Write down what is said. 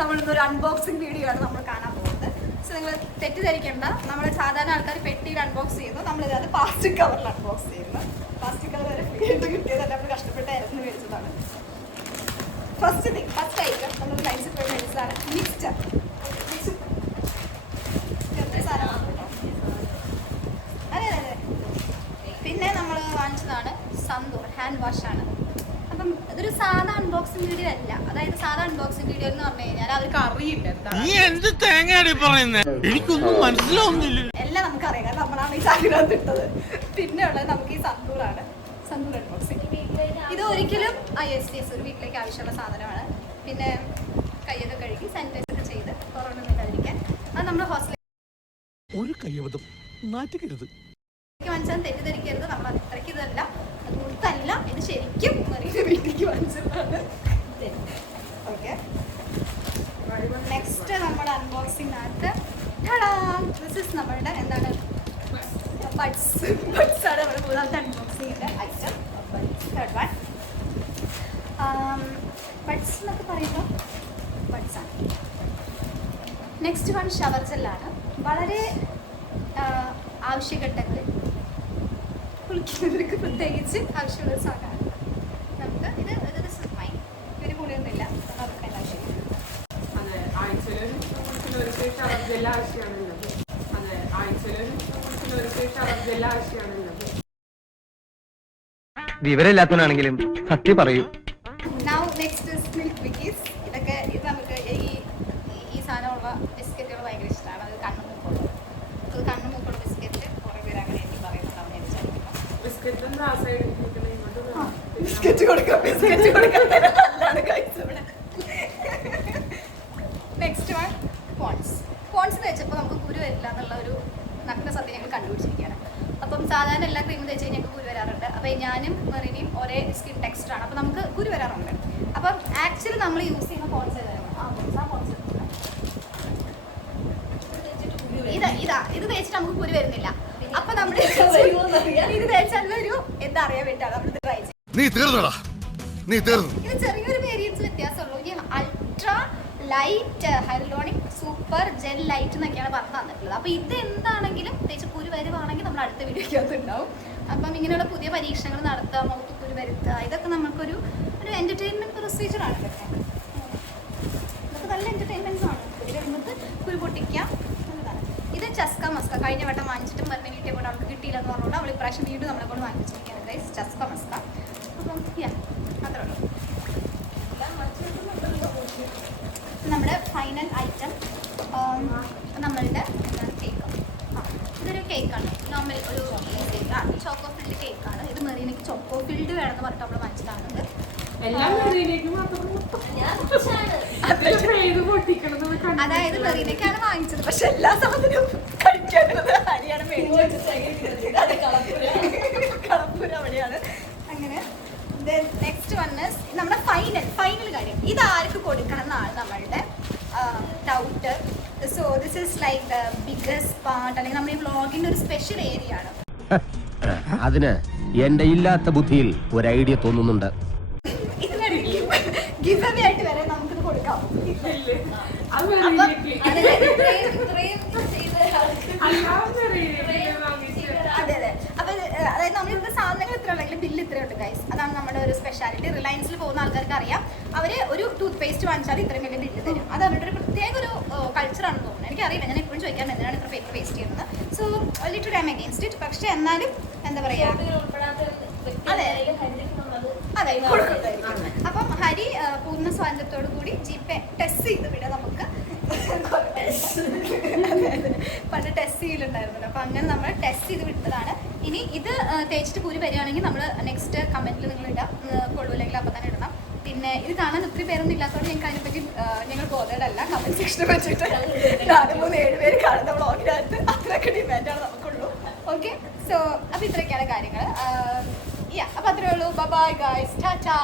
നമ്മളിന്നൊരു unboxing video ആണ് നമ്മൾ കാണാൻ പോകുന്നത്. സോ നിങ്ങൾ തെറ്റിദ്ധരിക്കേണ്ട, നമ്മൾ സാധാരണ ആൾക്കാർ പെട്ടിയിൽ അൺബോക്സ് ചെയ്യുന്നു, നമ്മളിത് പ്ലാസ്റ്റിക് കവറിൽ അൺബോക്സ് ചെയ്യുന്നു. പ്ലാസ്റ്റിക് കവർ വരെ ഫ്രീ ആയിട്ട് കിട്ടിയത് നമ്മൾ കഷ്ടപ്പെട്ടായിരുന്നു മേടിച്ചതാണ്. ഫസ്റ്റ് ഐറ്റം നമ്മൾ ലൈൻസിൽ പോയി മേടിച്ചതാണ് മിക്സ്ചർ. അതെ അതെ അതെ. പിന്നെ നമ്മൾ വാങ്ങിച്ചതാണ് സന്തൂർ ഹാൻഡ് വാഷാണ്. അപ്പം ഇതൊരു സാധാ അൺബോക്സിംഗ് വീഡിയോ അല്ല. അതായത് സാധാ അൺബോക്സിംഗ് വീഡിയോ എന്ന് പറഞ്ഞു കഴിഞ്ഞാൽ അവർക്ക് അറിയില്ല എല്ലാം നമുക്കറിയാം, കാരണം നമ്മളാണ് ഈ സാധനം ഇട്ടത്. പിന്നെ ഉള്ളത് നമുക്ക് ഈ സന്തൂറാണ്. സന്തൂർ അൺബോക്സിംഗ് ഇത് ഒരിക്കലും യെസ് ഒരു വീട്ടിലേക്ക് ആവശ്യമുള്ള സാധനമാണ്. പിന്നെ കയ്യൊക്കെ കഴുകി സാനിറ്റൈസ് ഒക്കെ ചെയ്ത് കൊറോണ ഇല്ലാതിരിക്കാൻ അത് നമ്മുടെ ഹോസ്റ്റലിൽ വാങ്ങിച്ചാൽ തെറ്റിദ്ധരിക്കരുത്. നമ്മൾ അത്രയ്ക്ക് ഇതല്ല, അതുകൊണ്ടല്ല ഇത് ശരിക്കും വീട്ടിലേക്ക് വാങ്ങിച്ചതാണ്. ഓക്കെ, നെക്സ്റ്റ് നമ്മുടെ അൺബോക്സിംഗിനകത്ത് ദിസ് ഇസ് നമ്മളുടെ എന്താണ് ബഡ്സ് ആണ് നമ്മുടെ മൂന്നാമത്തെ അൺബോക്സിങ്ങിൻ്റെ ഐറ്റം. തേർഡ് വൺ ബഡ്സ് എന്നൊക്കെ പറയുമ്പോൾ ബഡ്സ് ആണ്. നെക്സ്റ്റ് വൺ ഷവർ ജെല്ലാണ്. വളരെ ആവശ്യഘട്ടങ്ങളിൽ കുളിക്കുന്നവർക്ക് പ്രത്യേകിച്ച് ആവശ്യമുള്ള സാധനമാണ്. നമുക്ക് ഇത് ഇതിന് കൂടിയൊന്നുമില്ല, നമുക്ക് അതിൻ്റെ ആവശ്യമില്ല. വിവരമില്ലാത്തവനാണെങ്കിലും സത്യം പറയൂ. Now next is milk wikis. ഇതൊക്കെ ഇത് നമുക്ക് ഈ സാധനമുള്ള ബിസ്ക്കറ്റുകൾ ഭയങ്കര ഇഷ്ടമാണ്. അത് കണ്ണും മൂക്കുള്ളത്, അത് കണ്ണും മൂക്കുള്ള ബിസ്ക്കറ്റ് കുറേ പേര് അങ്ങനെ എനിക്ക് പറയുന്നുണ്ടാവും. ഞാൻ ബിസ്ക്കറ്റ് കൊടുക്കാം നെക്സ്റ്റ് വൺ പോൺസ് തേച്ചപ്പോൾ നമുക്ക് കുരു വരില്ല എന്നുള്ള ഒരു നഗ്ന സത്യം ഞങ്ങൾ കണ്ടുപിടിച്ചിരിക്കുകയാണ്. അപ്പം സാധാരണ എല്ലാ ക്രീമും തേച്ച് ഞങ്ങൾക്ക് കുരു വരാറുണ്ട്. അപ്പോൾ ഞാനും മെറിനിയും ഒരേ സ്കിൻ ടെക്സ്ചറാണ്, അപ്പോൾ നമുക്ക് കുരു വരാറുണ്ട്. അപ്പം ആക്ച്വലി നമ്മൾ യൂസ് ചെയ്യുന്ന പോൺസ് ഏതാണ്? ഇത് തേച്ചിട്ട് നമുക്ക് കുരു വരുന്നില്ല. അപ്പൊ നമ്മൾ ഇത് തേച്ചൊരു എന്താ അറിയാൻ വേണ്ടിയാണ് നമ്മൾ ട്രൈ ചെയ്യുന്നത്. ഇത് ചെറിയൊരു വേരിയൻസ് വ്യത്യാസമുള്ളൂ. ഈ ultra light hyaluronic super gel light എന്നൊക്കെയാണ് പറഞ്ഞു തന്നിട്ടുള്ളത്. അപ്പോൾ ഇത് എന്താണെങ്കിലും തേച്ച് കുരു വരുവാണെങ്കിൽ നമ്മൾ അടുത്ത വീഡിയോയ്ക്കകത്ത് ഉണ്ടാവും. അപ്പം ഇങ്ങനെയുള്ള പുതിയ പരീക്ഷണങ്ങൾ നടത്തുക, മുഖത്ത് കുരു വരുത്തുക, ഇതൊക്കെ നമുക്കൊരു എൻ്റർടൈൻമെൻറ്റ് പ്രൊസീജിയറാണ്. ഇതൊക്കെ നല്ല എൻ്റർടൈൻമെൻറ്റ്സ് ആണ്. കുരു വരുന്നത് കുരു പൊട്ടിക്കാം എന്നതാണ്. ഇത് ചസ്ക മസ്ക കഴിഞ്ഞ വട്ടം വാങ്ങിച്ചിട്ടും പറഞ്ഞ വീട്ടിൽ കൊണ്ട് അവൾക്ക് കിട്ടിയില്ല എന്ന് പറഞ്ഞുകൊണ്ട് അവൾ ഇപ്രാവശ്യം വീണ്ടും നമ്മളെ കൊണ്ട് വാങ്ങിച്ചിരിക്കുകയാണ് ഗൈസ്, ചസ്ക മസ്ക. അപ്പം അത്രേ ഉള്ളൂ. നമ്മുടെ ഫൈനൽ ഐറ്റം നമ്മളുടെ എന്താണ് കേക്ക്. ഇതൊരു കേക്കാണ്, നോർമൽ ഒരു ചോക്കോ ഫിൽഡ് കേക്കാണ്. ഇത് മെറീനയ്ക്ക് ചോക്കോ ഫിൽഡ് വേണമെന്ന് പറഞ്ഞിട്ട് നമ്മൾ വാങ്ങിച്ചതാണത്. അതായത് മെറീനയ്ക്കാണ് വാങ്ങിച്ചത്, പക്ഷെ എല്ലാ സാധനവും കഴിക്കാനുള്ളത് ഹരിയാണ് കളപ്പുര അവിടെയാണ്. അങ്ങനെ നെക്സ്റ്റ് വൺ നമ്മുടെ ഫൈനൽ കാര്യം, ഇത് ആർക്ക് കൊടുക്കണം എന്നാണ് നമ്മളുടെ doubt. So this is like the biggest part, അല്ലെങ്കിൽ നമ്മുടെ ഈ വ്ളോഗിന്റെ ഒരു സ്പെഷ്യൽ ഏരിയ ആണ്. അതിന് എന്റെ ഇല്ലാത്ത ബുദ്ധിയിൽ ഒരു ഐഡിയ തോന്നുന്നുണ്ട്. ഇതിനിടയ്ക്ക് ഗിവ് അവേ ആയിട്ട് വരെ നമുക്കിത് കൊടുക്കാം. അതെ അതെ. അപ്പൊ അതായത് നമ്മളിവിടെ സാധനങ്ങൾ ഇത്ര ഉണ്ടെങ്കിൽ ബില്ല് ഇത്രയുണ്ട് ഗൈസ്. അതാണ് നമ്മുടെ ഒരു സ്പെഷ്യാലിറ്റി. റിലയൻസിൽ പോകുന്ന ആൾക്കാർക്ക് അറിയാം, അവര് ഒരു ടൂത്ത് പേസ്റ്റ് വാങ്ങിച്ചാൽ ഇത്രയും വലിയ ബില്ല് തരും. അത് അവരുടെ ഒരു പ്രത്യേക ഒരു കൾച്ചറാണെന്ന് തോന്നുന്നു. എനിക്കറിയില്ല, ഞാൻ എപ്പോഴും ചോദിക്കാൻ എന്തിനാണ് ഇത്ര പേപ്പർ വേസ്റ്റ് ചെയ്യുന്നത്. So little I M against it. പക്ഷെ എന്നാലും എന്താ പറയാ, അതെ അതെ കൊടുക്കുന്നതായിരിക്കും. അപ്പം ഹരി പൂർണ്ണ സ്വാതന്ത്ര്യത്തോടു കൂടി ജിപേ ടെസ്റ്റ് ചെയ്ത് വിടാം. നമുക്ക് പണ്ട് ടെസ്റ്റ് ചെയ്യലുണ്ടായിരുന്നല്ലോ, അപ്പം അങ്ങനെ നമ്മൾ ടെസ്റ്റ് ചെയ്ത് വിട്ടതാണ്. ഇനി ഇത് തേച്ചിട്ട് കുരു വരികയാണെങ്കിൽ നമ്മൾ നെക്സ്റ്റ് കമൻറ്റിൽ നിങ്ങൾ ഇടാം, കൊള്ളൂല്ലെങ്കിൽ അപ്പം തന്നെ ഇടണം. പിന്നെ ഇത് കാണാൻ ഒത്തിരി പേരൊന്നും ഇല്ലാത്തതുകൊണ്ട് ഞങ്ങൾക്ക് അതിനെപ്പറ്റി ഞങ്ങൾ ബോധേഡല്ല. കമൻറ്റ് സെക്ഷനെ പറ്റിയിട്ട് 4-3-7 പേര് കാണുന്ന വ്ളോഗിനകത്ത് അത്രയൊക്കെ ഡിമാൻഡാണ് നമുക്കുള്ളൂ. ഓക്കെ, സോ അപ്പോൾ ഇത്രയൊക്കെയാണ് കാര്യങ്ങൾ. അപ്പോൾ അത്രേ ഉള്ളൂ. Bye guys, Tata.